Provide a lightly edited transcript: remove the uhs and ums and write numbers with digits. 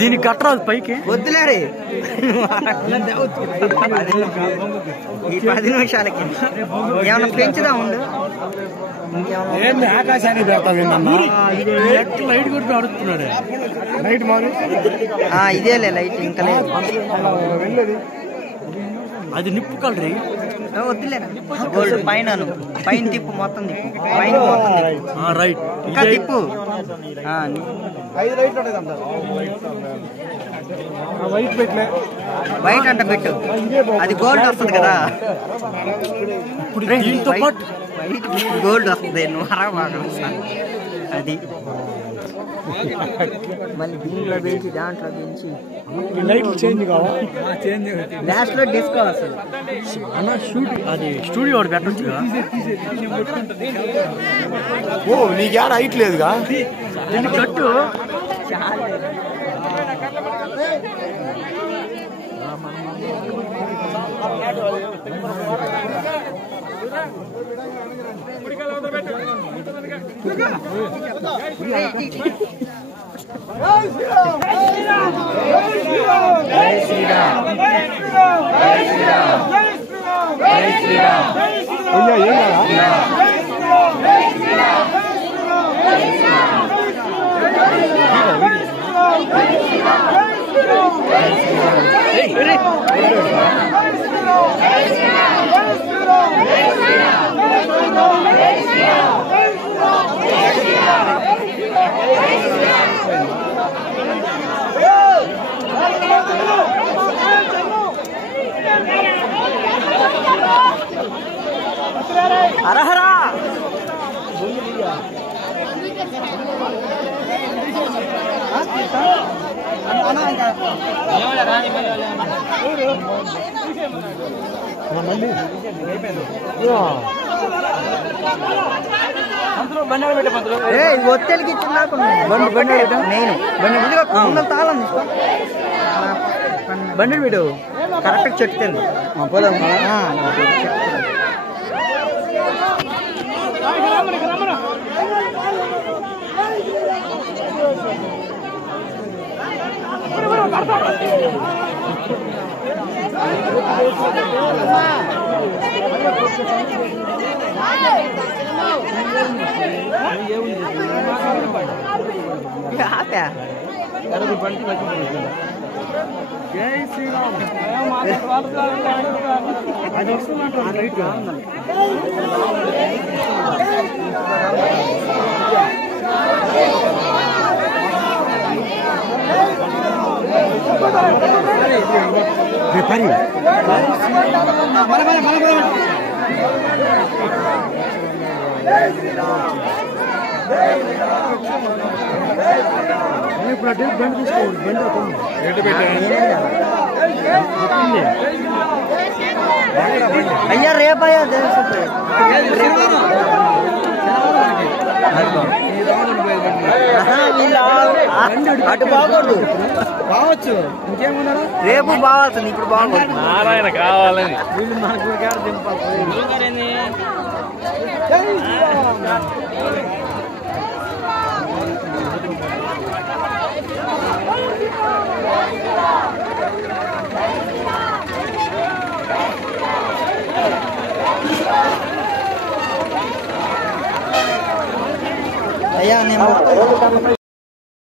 దీనికి కట్టరాదు పైకి వద్దులేరే ఈ 10 నిమిషాలకి ఏమన్నా పెంచుదా ఉండు ఆకాశాన్ని లైట్ కొట్టి అడుగుతున్నాడు లైట్ మారు ఇదేలే లైట్ ఇంకా లేదు అది నిప్పు కలరీ వద్దులేరా గోల్డ్ పైన తిప్పు మొత్తం తిప్పు పైన మొత్తం తిప్పు రైట్ ఇంకా తిప్పు వైట్ అంట పెట్టు అది గోల్డ్ వస్తుంది కదా వైట్ గోల్డ్ వస్తుంది నువ్వు బాగా అది మళ్ళీ దీంట్లో పెంచి దాంట్లో పెంచి లైట్లు చేంజ్ కావా లాస్ట్ లో డిస్కో వస్తుంది అన్న అది స్టూడియో ఒకటి పెట్టొచ్చుగా ఓ నీకేడ హైట్ లేదుగా దీన్ని కట్టు హరహరా ఒత్తిడికి నేను తాళం బండి వీడు కరెక్ట్ చెప్తుంది జై శ్రీరామ్ అది వస్తున్నట్టు రైట్ ఇప్పుడు బండి తీసుకోండి బండి అయ్యా రేపయ్యా అటు బాగోదు బావచ్చు ఇంకేమన్నారు రేపు బావాల్సింది ఇప్పుడు బాగోదు నారాయణ కావాలని వీళ్ళు నాకు దింపాలి అయ్యా నేను